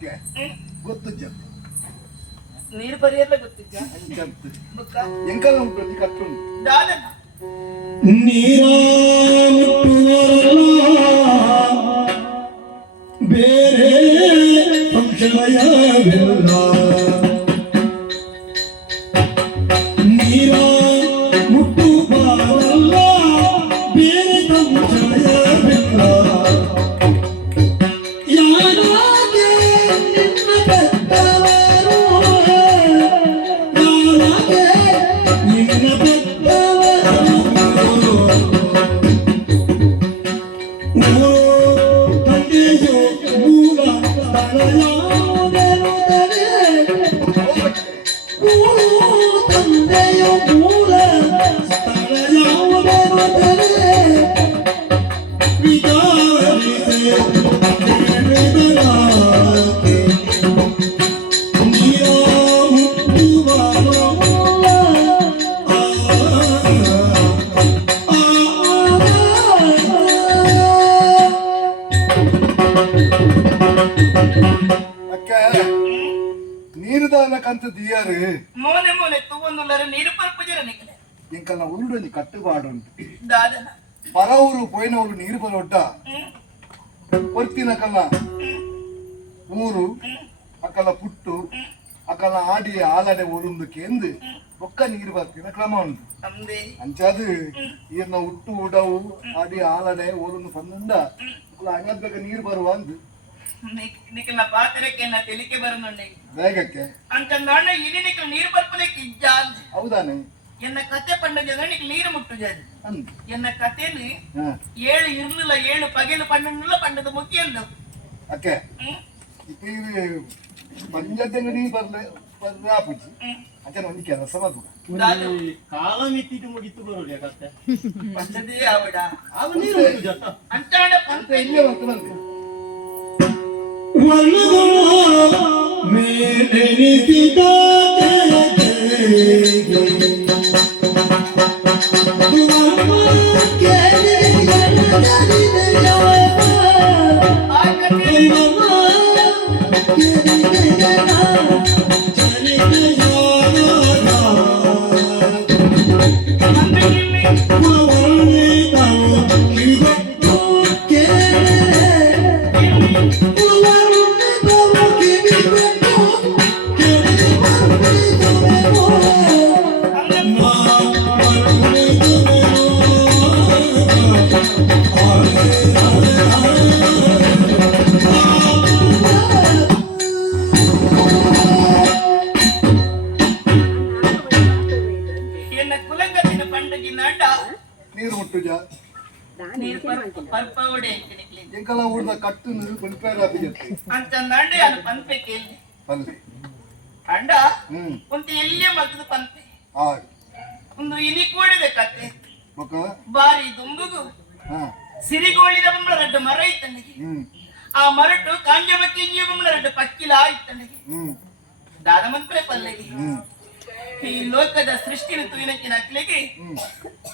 ಅಕ್ಕೆ ಗೊತ್ತು ಜಂತು ನೀರು ಪರಿಯಲ್ಲ ಗೊತ್ತಿದ್ದ ಜಂತು ಎಂಕಲ್ ಉಂಟು ಕಟ್ಟು ದಾದನ ಬೇರೆ ಸಂಶಯವಿಲ್ಲ ನೀರ ಮುಟ್ಟು ಬಾರಲ್ಲ ಬೇರೆ ಸಂಶಯವಿಲ್ಲ ಯಾರಾಗೆ ನಿನ್ನ ಬೆತ್ತವರು ಯಾರಾಗೆ ನಿನ್ನ ಬೆತ್ತವರು ತಂದೆಯೋ ಮೂಲ ತಂದೆಯೋ ಮೂಲ ಸ್ಥಳ ಯಾವುದೆನುದರೆ ವಿಚಾರಿಸೆ ನೀರ ಮುಟ್ಟುವ ಮೂಲ ಅಕ್ಕೆ ನೀರುದಾನ ಕಂತ ದಿಯಾರು ಮೋನೆ ಮೋನೆ ತಗೊಂಡುಲ್ಲರ ನೀರು ಪರ್ಪಜರ ನಿಕಲೆ ಎಂಕಲ್ನ ಉರುಡಲ್ಲಿ ಕಟ್ಟುಪಾಡುಂಟು ದಾದನ ಪರವರು ಪೋಯಿನವರು ನೀರು ಬರೋಡ್ಡ ಕೊರ್ತಿನ ಊರು ಅಕ್ಕಲ ಪುಟ್ಟು ಅಕ್ಕಲ ಆಡಿ ಆಲಡೆ ಒರುಂದು ಕೇಂದು ಒಕ್ಕ ನೀರು ಬರ್ತಿನ ಕ್ರಮ ಉಂಟು ನಮ್ದೇ ಅಂಚಾದು ಈರ್ನ ಹುಟ್ಟು ಉಡವು ಆಡಿ ಆಲಡೆ ಒರುಂದು ಬಂದುಂಡ ಹಂಗದ್ಬೇಕ ನೀರು ಬರುವ ಅಂದು ನಿಕಲ್ನ ಪಾತ್ರಕ್ಕೆ ನಾ ತೆಲಿಕೆ ಬರನುಂಡೆ ಬೇಗಕ್ಕೆ ಅಂತಂದ ಇನಿ ನಿಕಲ್ ನೀರು ಪರ್ಪದಕ್ಕೆ ಇಜ್ಜ ಅಂದೆ ಹೌದಾನೆ ಎನ್ನ ಕತೆ ಪಂಡ ಜನ ನಿಕ್ ನೀರು ಮುಟ್ಟು ಜನ ಅಂದು ಎನ್ನ ಕತೆಯಲ್ಲಿ 7 ಇರ್ಲಿಲ್ಲ 7 ಪಗೆಲು ಪಂಡಲ್ಲ ಪಂಡದ ಮುಖ್ಯ ಅಂದ ಅಕ್ಕೆ ಇಪ್ಪ ಇದು ಪಂಚದಂಗಡಿ ಬರ್ಲೆ ಬರ್ರಾಪುಜಿ ಅಂಚನ ಒಂದು ಕೆಲಸ ಮಾಡು ಕಾಲ ಮಿತ್ತಿಟ್ಟು ಮುಗಿತು ಬರೋದು ಯಾಕತ್ತೆ ಪಂಚದೇ ಆವಡ ಆಗ ನೀರು ಅಂತಾಡ ಅಂತ ಇಲ್ಲೇ ಬಂತು ಬಂದು ಮೇಲೆನಿಸಿದ ನೀರು ಮುಟ್ಟುಜ ಎಂಕಲ ಊರ್ದ ಕಟ್ಟು ಬಲ್ಪೇರ ಆಪಿಜತ್ತೆ ಅಂತಂದಾಂಡೆ ಅದು ಪಂಪೆ ಕೇಳಿ ಬಂದೆ ಅಂಡ ಒಂದು ಎಲ್ಲಿಯ ಮಗದ ಪಂಪೆ ಆಡು ಒಂದು ಇಲಿ ಕೂಡಿದೆ ಕತೆ ಬೊಕ ಬಾರಿ ದುಂಬುಗು ಸಿರಿಗೋಳಿದ ಬೊಮ್ಮಳ ರಡ್ಡು ಮರ ಇತ್ತನಿಗೆ ಆ ಮರಟ್ಟು ಕಾಂಜಮಕ್ಕಿ ಬೊಮ್ಮಳ ರಡ್ಡು ಪಕ್ಕಿಲ ಇತ್ತನಿಗೆ ದಾದ ಮಂತ್ರೆ ಪಲ್ಲೆಗೆ ಈ ಲೋಕದ ಸೃಷ್ಟಿನ ತುಯಿನಕ್ಕಿನ ಅಕ್ಲಿಗೆ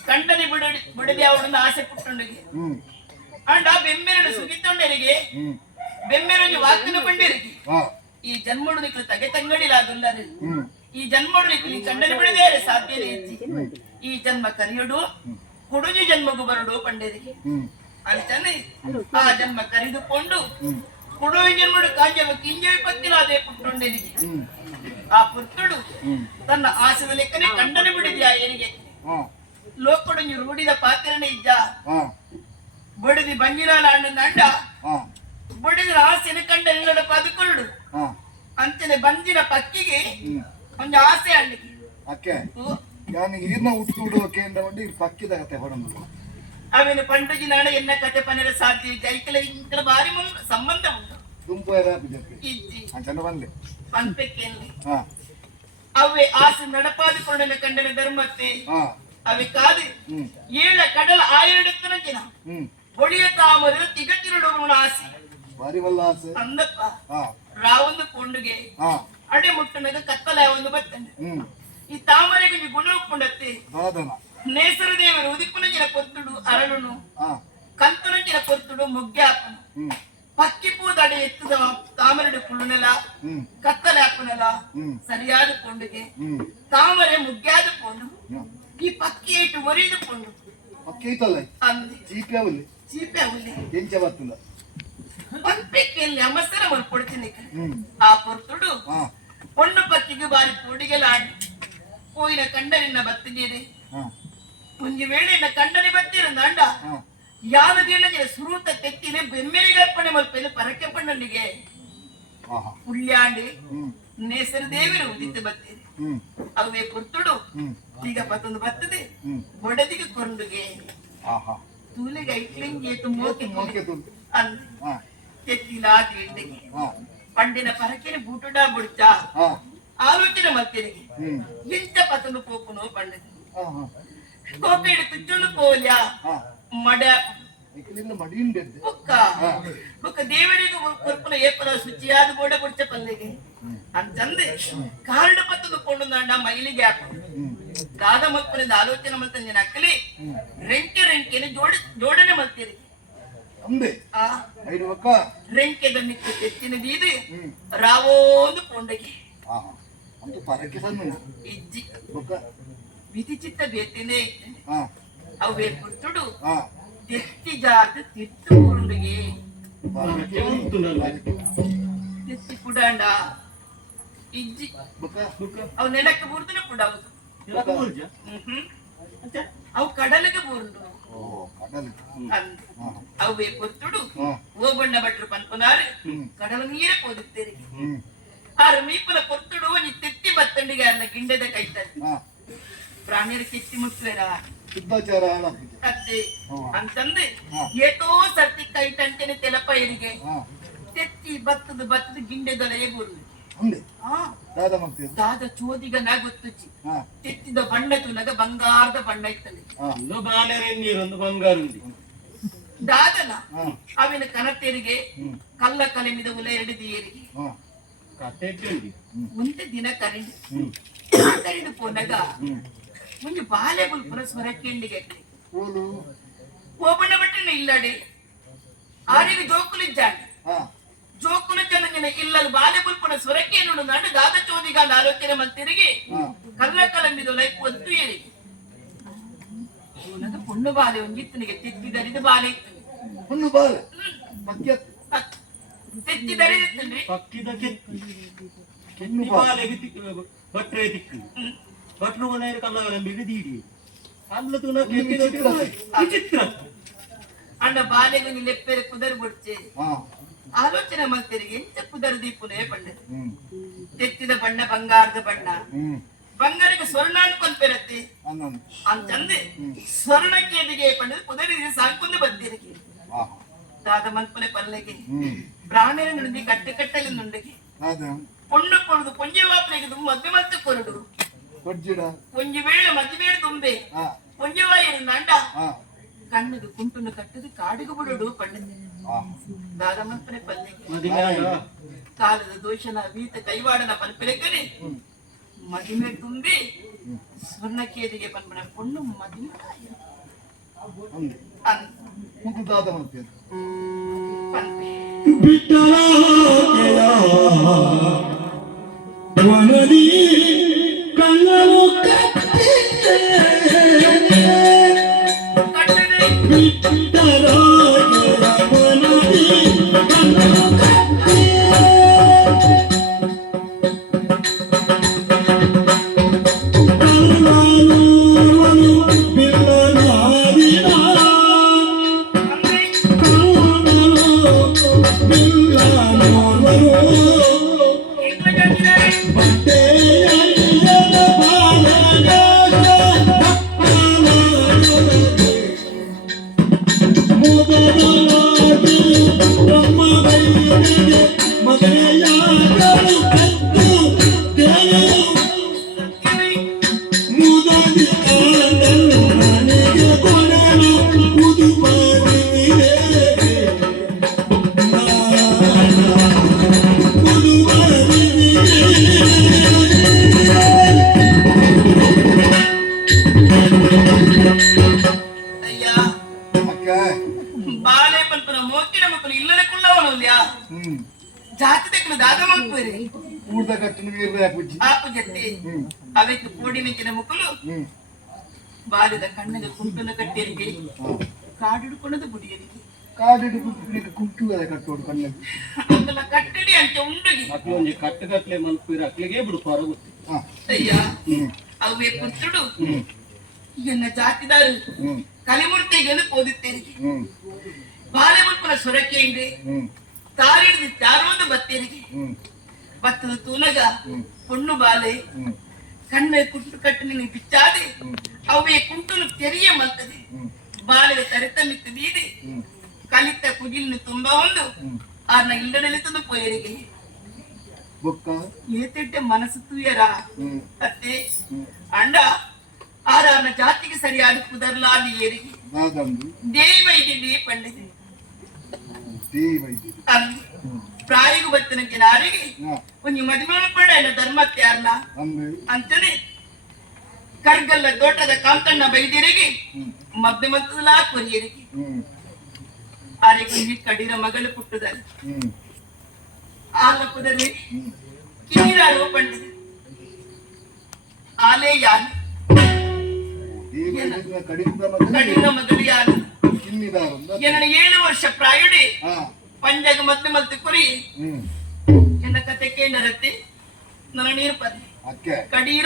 ಕಂಡನಿ ಬಿಡದೆ ಅವಳನ್ನು ಆಸೆ ಪುಟ್ಟುಂಡಿಗೆ ಅಂಡ ಬೆಮ್ಮೆರಡು ಸುಗಿತ್ತೊಂಡರಿಗೆ ಬೆಮ್ಮೆರೊಂದು ವಾಕಿನ ಬಂಡಿರಿಗೆ ಈ ಜನ್ಮಡು ನಿಕ್ಲು ತಗೆ ತಂಗಡಿಲಾದುಲ್ಲರು ಈ ಜನ್ಮಡು ನಿಕ್ಲಿ ಕಂಡನಿ ಬಿಡದೆ ಸಾಧ್ಯನೇ ಇಚ್ಚಿ ಈ ಜನ್ಮ ಕರಿಯಡು ಕುಡುಜಿ ಜನ್ಮಗು ಬರಡು ಪಂಡರಿಗೆ ಅಂತಾನೆ ಆ ಜನ್ಮ ಕರೆದುಕೊಂಡು ಕುಡುವಿ ಜನ್ಮಡು ಕಾಂಜವ ಕಿಂಜವಿ ಪತ್ತಿನ ಅದೇ ಪುಟ್ಟುಂಡರಿಗೆ ಆ ಪುತ್ತುಡು ತನ್ನ ಆಸದ ಲೆಕ್ಕನೆ ಕಂಡನೆ ಬಿಡಿದ್ಯಾ ಏನಿಗೆ ಲೋಕಡೊಂಜು ರೂಢಿದ ಪಾತ್ರನೇ ಇದ್ದ ಬಡಿದಿ ಬಂಜಿರಾಲ ಅಣ್ಣನ ಅಂಡ ಬಡಿದ್ರ ಆಸೆನ ಕಂಡ ನಿಲ್ಲಡ ಪದಕೊಳ್ಳು ಅಂತಾನೆ ಬಂದಿನ ಪಕ್ಕಿಗೆ ಒಂದು ಆಸೆ ಅಣ್ಣಿಗೆ ಅಕ್ಕೆ ನಾನು ಈರ್ನ ಹುಟ್ಟು ಹುಡುಗಕ್ಕೆ ಅಂದ ಪಕ್ಕಿದ ಕತೆ ಹೊಡಂದು ಅವೇನು ಪಂಡಜಿ ನಾಡ ಎನ್ನ ಕತೆ ಪನೆರ ಸಾಧ್ಯ ಜೈಕಲ ಇಂಕಲ ಬಾರಿ ಸಂಬಂಧ ಉಂಟು ತುಂಬಾ ಚಂದ ಬಂದೆ ಪಂಪಕ್ಕೆ ಅವೇ ಆಸೆ ನಡಪಾದಿಕೊಂಡನ ಕಂಡನ ಧರ್ಮತ್ತೆ ಅವೆ ಕಾದು ಏಳ ಕಡಲ ಆಯೆಡುತ್ತನಂಚಿನ ಒಳಿಯ ತಾಮರ ತಿಗತಿರುಡು ಆಸೆ ಬಾರಿ ವಲ್ಲ ಆಸೆ ಅಂದಪ್ಪ ರಾವೊಂದು ಕೊಂಡುಗೆ ಅಡೆ ಮುಟ್ಟನಗ ಕತ್ತಲ ಒಂದು ಬತ್ತನೆ ಈ ತಾಮರೆಗೆ ಗುಣ ಉಪ್ಪುಂಡತ್ತೆ ನೇಸರ ದೇವರು ಉದಿಪ್ಪುನಂಚಿನ ಕೊತ್ತುಡು ಅರಳುನು ಕಂತುನಂಚಿನ ಕೊತ್ತುಡು ಮುಗ್ಗ್ಯಾಪನು ಪಕ್ಕಿ ಪೂದಡೆ ಎತ್ತುದ ತಾಮರಡು ಕುಳ್ಳುನೆಲ ಹ್ಮ್ ಕತ್ತಲೆ ಹಾಕುನೆಲ ಹ್ಮ್ ಸರಿಯಾದ ಕೊಂಡುಗೆ ಹ್ಮ್ ತಾಮರೆ ಮುಗ್ಗ್ಯಾದ ಕೊಂಡು ಹ್ಮ್. ಈ ಪಕ್ಕಿ ಇಟ್ಟು ಒರಿದು ಕೊಂಡು ಅಕ್ಕಿ ಐತಲ್ಲ ಅಂದಿ ಚೀಪೆ ಅವಲ್ಲಿ ಚೀಪೆ ಹುಲಿ ಎಂಚೆ ಬರ್ತಲ್ಲ ಪಂಪಿಕೆಯಲ್ಲಿ ಅಮಸರ ಮಲ್ಕೊಡ್ತೀನಿ ಹ್ಮ್ ಆ ಪೊರ್ತುಡು ಹಾ பொண்ணு பத்திக்கு பாரி பொடிகளாடி போயின கண்டனின பத்தினீரு ಹಾ கொஞ்சம் வேளை என்ன கண்டனி பத்தி இருந்தாண்டா ಹಾ ಯಾವದೇನ ಸುರೂತ ತೆಕ್ಕಿನ ಬೆಮ್ಮೆರಿಗರ್ಪಣೆ ಮಲ್ಪೆದು ಪರಕೆ ಪಣ್ಣನಿಗೆ ಹಾ ಉಳ್ಳ್ಯಾಂಡಿ ಹ್ಮ್ ನೇಸರು ದೇವಿರು ಉದಿತ್ತು ಬತ್ತೀರಿ ಹ್ಮ್ ಅವೇ ಪುರ್ತುಡು ಹ್ಮ್ ಈಗ ಪತ್ತೊಂದು ಬತ್ತದೆ ಹ್ಮ್ ಬೊಡದಿಗೆ ಕೊಂಡುಗೆ ಆಹಾ ತೂಲಿಗೆ ಐಕ್ಲಿಂಗ್ ಏತು ಮೋಕೆ ಮೋಕೆ ತುಂಡು ಅಂದ್ ಹಾ ತೆತ್ತಿಲ ತಿಂಡಿಗೆ ಹಾ ಪಂಡಿನ ಪರಕೆನ ಬೂಟುಡ ಬುಡ್ಚ ಹಾ ಆಲೋಚನೆ ಮಲ್ತಿರಿಗೆ ಹ್ಮ್ ಎಂತ ಪತ್ತೊಂದು ಪೋಪುನು ಪಂಡಿತ ಹಾ ಹಾ ಕೋಪೆಡು ತುಚ್ಚುನು ಪೋಲ್ಯ ಹಾ ಮಡ ಇಲ್ಲಿಂದ ಮಡಿಯಿಂದೆದ್ದೆ ಬುಕ್ಕ ದೇವರಿಗೂ ಕೊರ್ಪುನ ಏಪಲ ಶುಚಿಯಾದ ಬೋಡ ಬುಡ್ಚ ಪಲ್ಲಿಗೆ ಅಂತಂದೆ ಕಾರ್ಡ್ ಪತ್ತದು ಕೊಂಡು ನಾಂಡ ಮೈಲಿಗೆ ಹಾಕು ದಾದ ಮಕ್ಕಳಿಂದ ಆಲೋಚನೆ ಮಲ್ತಂಜನ ಅಕ್ಕಲಿ ರೆಂಕೆನೆ ಜೋಡಣೆ ಮಲ್ತೀರಿ ಅಂದೆ ಆ ಐದು ಅಕ್ಕ ರೆಂಕೆದ ನಿಕ್ಕು ತೆತ್ತಿನದು ಇದು ಹ್ಮ್ ರಾವೋಂದು ಕೊಂಡಗೆ ಆಹಾ ಅಂತೂ ಪರಕ್ಕೆ ಸಣ್ಣ ಇಜ್ಜಿ ಬೊಕ್ಕ ವಿಧಿಚಿತ್ತ ಬೇತಿನೇ ಹಾ ಅವೇ ಪುರ್ತುಡು ಹಾ ತೆತ್ತಿ ಜಾತ ತಿತ್ತು ಕೊಂಡಗೆ ಪರಕ್ಕೆ ಉಂಟು ನನ್ನ. ತೆತ್ತಿ ಕುಡಾಂಡ ಇಜ್ಜಿ ಬೊಕ್ಕ ಅವು ನೆಲಕ್ಕೆ ಬೂರ್ದನೆ ಕುಡಾವುದು ಯಾಕೆ ಊರ್ಜ? ಅವು ಕಡಲಿಗೆ ಬೂರ್ದು ಓ ಕಡಲು ಅಂದ್ ಹಾ ಅವೇ ಪುರ್ತುಡು ಹಾ ಓಬಣ್ಣ ಭಟ್ರು ಪನ್ಪುನಾರು ಹ್ಮ್ ಕಡಲ ನೀರೇ ಪೋದುತ್ತೇರಿ ಹ್ಮ್ ಆರು ಮೀಪಲ ಪೊರ್ತುಡು ಒಂಜಿ ತೆತ್ತಿ ಬತ್ತಂಡಿಗೆ ಅನ್ನ ಗಿಂಡದ ಕೈತಾರೆ ಹಾ ಪ್ರಾಣಿಯರು ಕೆತ್ತಿ ಮುಟ್ವೇರ ಶುದ್ಧಾಚಾರ ಹಾಳಾಗ್ತದೆ ಕತ್ತೆ ಹ್ಮ್. ಅಂತಂದ್ರೆ ಹಾ. ಏಟೋ ಸರ್ತಿ ಕೈಟಂಟೆನೆ ತೆಲಪ ಇರಿಗೆ ಹಾ ತೆತ್ತಿ ಬತ್ತದ ಗಿಂಡೆದೊಲೆಯೇ ಬರುದು ಅಂದೆ ಆ ದಾದ ಮಾಡ್ತೀವಿ ದಾದ ಚೋದಿಗ ನಗುತ್ತುಚ್ಚಿ ಹಾ ತೆತ್ತಿದ ಬಣ್ಣ ತುನಗ ಬಂಗಾರದ ಬಣ್ಣ ಇತ್ತಲ್ಲಿ ಹಾ ಒಂದು ಬಾಲೆರೆ ನೀರೊಂದು ಬಂಗಾರ ఉంది. ದಾದನ ಹಾ ಅವಿನ ಕನತೆರಿಗೆ ಹ್ಮ್ ಕಲ್ಲ ಕಲೆಮಿದ ಉಲ ಎರಡು ದಿಯರಿಗೆ ಹಾ ಕತೆ ಇಟ್ಟುಂಡಿ. ಮುಂದೆ ದಿನ ಕರೆಂಡು ಹ್ಮ್ ಕರೆಂಡು ಪೋನಾಗ ಹ್ಮ್ ಮುಂಜೆ ಬಾಲೆ ಬುಲ್ಪುರ ಸ್ವರ ಕೇಳಿಗೆ ಓಲು ಓಬಣ್ಣ ಬಟ್ಟೆನ ಇಲ್ಲಡೆ ಆರಿಗೆ ಜೋಕುಲಿಜ್ಜಾಂಡಿ ಹಾ ಜೋಕುಲು ಜನಂಜನ ಇಲ್ಲಲು ಬಾಲೆ ಬುಲ್ಪುರ ಸ್ವರಕ್ಕೆ ನೋಡು ನಾಡು ದಾದ ಚೋದಿಗ ಆಲೋಚನೆ ಮಲ್ತಿರಿಗೆ ಹಾ ಕಲ್ಲ ಕಲಂಬಿದ ಲೈಫ್ ಒತ್ತು ಏರಿಗೆ ಅವನದು ಪುಣ್ಣು ಬಾಲೆ ಒಂಜಿತ್ತನಿಗೆ ತೆತ್ತಿದರಿದ ಬಾಲೆ ಇತ್ತು ಹುಣ್ಣು ಬಾಲೆ ಮಧ್ಯ ತೆತ್ತಿದರಿದಿತ್ತನ್ರಿ ಪಕ್ಕಿದ ಕೆತ್ತಿ ಕೆತ್ತಿ ಬಾಲೆಗೆ ಭಟ್ರೆ ತಿಕ್ಕು ಭಟ್ರು ಮನೆಯ ಕಲ್ಲವಲಂಬಿಗೆ ದೀಡಿ ಅಲ್ಲ ತುನ ಕೆತ್ತಿದ ವಿಚಿತ್ರ ಅಣ್ಣ ಬಾಲೆಗೊಂದು ಲೆಪ್ಪೆರೆ ಕುದರ್ ಬಿಡ್ಚೆ ಹಾ ಆಲೋಚನೆ ಮಲ್ತಿರಿಗೆ ಎಂತ ಕುದರ್ ದೀಪುನೇ ಬಣ್ಣ ಹ್ಮ್ ತೆತ್ತಿದ ಬಣ್ಣ ಬಂಗಾರದ ಬಣ್ಣ ಹ್ಮ್ ಬಂಗಾರಕ್ಕೆ ಸ್ವರ್ಣ ಅನ್ಕೊಂಡ್ಬಿರತ್ತೆ ಅನ್ನೊಂದು ಅಂತಂದ್ರೆ ಸ್ವರ್ಣಕ್ಕೆ ಎದಿಗೆ ಪಂಡ ಕುದರಿಗೆ ಸಾಕೊಂದು ಬಂದಿರಿಗೆ ಆಹಾ ದಾದ ಮಲ್ಪನೆ ಪಲ್ಲೆಗೆ ಹ್ಮ್ ಪ್ರಾಣಿನ ನುಡಿ ಕಟ್ಟಲಿ ನುಂಡಿಗೆ ಅದೇ ಪೊಣ್ಣು ಕೊಡುದು ಪೊಂಜಿ ವಾಪನೆಗೆ ಮದ್ವೆ ಮತ್ತೆ ಕೊರಡು ಕೊಡ್ಜಿಡ ಒಂಜಿ ವೇಳೆ ಮದ್ವೆ ತುಂಬೆ ಹಾ ಒಂಜಿ ವಾಯಿರು ನಂಡ ಹಾ ಕಣ್ಣದು ಕುಂಟುನು ಕಟ್ಟದು ಕಾಡಿಗೆ ಬಿಡುಡು ಪಂಡದೆ ಹಾ ದಾದ ಮಲ್ಪನೆ ಪಲ್ಲೆಗೆ ಮದಿನಾಡ ಕಾಲದ ದೋಷನ ವೀತ ಕೈವಾಡನ ಪಲ್ಪೆಲೆಕರಿ ಮದಿಮೆ ತುಂಬಿ ಸ್ವರ್ಣಕೇರಿಗೆ ಪನ್ಪನ ಪೊಣ್ಣು ಮದಿಮೆ ಅಂದೆ ಅಂದ್ ಮುದ್ದು ದಾದ ಮಾಡ್ತೀವಿ ಪನ್ಪೆ ಬಿಟ್ಟಲಾಕೆಯ ವನದಿ ಕಣ್ಣನು ಕಟ್ಟಿದೆ ಕಟ್ಟದೆ ಬಿಟ್ಟಲಾಕೆಯ ವನದಿ ಕಣ್ಣನು ಕಟ್ಟಿದೆ ಕಲ್ಲನು ಬಿಲ್ಲನಾದಿನ ಅಂದ್ರೆ ಎಂಟ್ರ ಜೊತೆಗೆ ಅಯ್ಯ ಅಕ್ಕ ಬಾಳೆ ಪಲ್ಪನ ಮೋಕಿನ ಮಕ್ಕಳು ಇಲ್ಲದೆ ಕುಳ್ಳವನಲ್ಯಾ ಹ್ಮ್ ಜಾತಿ ತೆಕ್ಕನ ದಾದ ಮಲ್ಪುರಿ ಊರ್ದ ಕಟ್ಟನ ವೀರ್ಯ ಪೂಜಿ ಆಪು ಜತ್ತಿ ಅವಕ್ಕೆ ಕೋಡಿನಿಂಚಿನ ಮುಕ್ಕಲು ಬಾಲಿದ ಕಣ್ಣಿಗೆ ಕುಂಟನ ಕಟ್ಟೇರಿಗೆ ಕಾಡಿಡ್ಕೊಂಡದು ಬುಡಿಯರಿಗೆ ಕಾಡಿಡು ಕುಂಟು ಅದ ಕಟ್ಟೋಡು ಕಣ್ಣಲ್ಲಿ ಅಂದಲ ಕಟ್ಟಡಿ ಅಂತ ಉಂಡುಗಿ ಅಕ್ಲು ಒಂಜಿ ಕಟ್ಟಗಟ್ಲೆ ಮಲ್ಪಿರ ಅಕ್ಲಿಗೆ ಬಿಡು ಹೊರಗುತ್ತಿ ಅಯ್ಯ ಅವೇ ಕುಂತುಡು ಎನ್ನ ಜಾತಿದಾರು ಕಲಿಮೂರ್ತಿಗೆ ಓದುತ್ತೇನೆ ಬಾಲೆ ಮುಲ್ಪನ ಸೊರಕೆಯಿಂದ ತಾರಿಡಿದ ತ್ಯಾರೋದು ಬತ್ತೇರಿಗೆ ಬತ್ತದ ತೂನಗ ಪೊಣ್ಣು ಬಾಲೆ ಕಣ್ಣ ಕುಂಟು ಕಟ್ಟಿನ ಬಿಚ್ಚಾದೆ ಅವೇ ಕುಂಟುನು ತೆರಿಯ ಮಲ್ತದೆ ಬಾಲೆಯ ತರೆತ ಮಿತ್ತು ಬೀದಿ ಕಲಿತ ಕುಗಿಲ್ನು ತುಂಬ ಒಂದು ಆರ್ನ ಇಲ್ಲಡೆಲಿತದು ಪೋಯರಿಗೆ ಬೊಕ್ಕ ಏತಿಟ್ಟೆ ಮನಸ್ಸು ತೂಯರ ಅತ್ತೆ ಅಂಡ ಆರಾನ ಜಾತಿಗೆ ಸರಿಯಾದ ಕುದರ್ಲಾದಿ ಏರಿಗೆ ನಾದಂದು ದೇವ ಇದೆ ಪಂಡಿದೆ ದೇವೈದ್ಯ ಪ್ರಾಯಿಗೂ ಬರ್ತನಕ್ಕೆ ನಾರಿಗೆ ಒಂದು ಮದುವೆ ಪಡ ಧರ್ಮಕ್ಕೆ ಯಾರನ್ನ ಅಂದು ಅಂತಾನೆ ಕರ್ಗಲ್ಲ ತೋಟದ ಕಾಂತಣ್ಣ ಬೈದಿರಿಗೆ ಮದ್ದು ಮತ್ತದಲಾ ಕೊರಿಯರಿಗೆ ಆರೆಗೊಂದು ಕಡಿರ ಮಗಳು ಪುಟ್ಟದಲ್ಲಿ ಆಲಪದಲ್ಲಿ ಕಿರಿರಾರು ಪಂಡಿದೆ ಆಲೆ ಯಾರು ದೇವೈದ್ಯ ಕಡಿದ ಮಗ ಕಡಿರ ಮಗಳು ಯಾರು ಇನ್ನಿದಾರು ಎನ್ನ 7 ವರ್ಷ ಪ್ರಾಯುಡಿ ಹಾ ಪಂಜಾಗ ಮತ್ತೆ ಮತ್ತೆ ಕೊರಿ ಎನ್ನ ಕತೆ ಕೇಂದ್ರತ್ತೆ ನನ್ನ ನೀರು ಪದ್ದೆ ಅಕ್ಕೆ ಕಡೀರ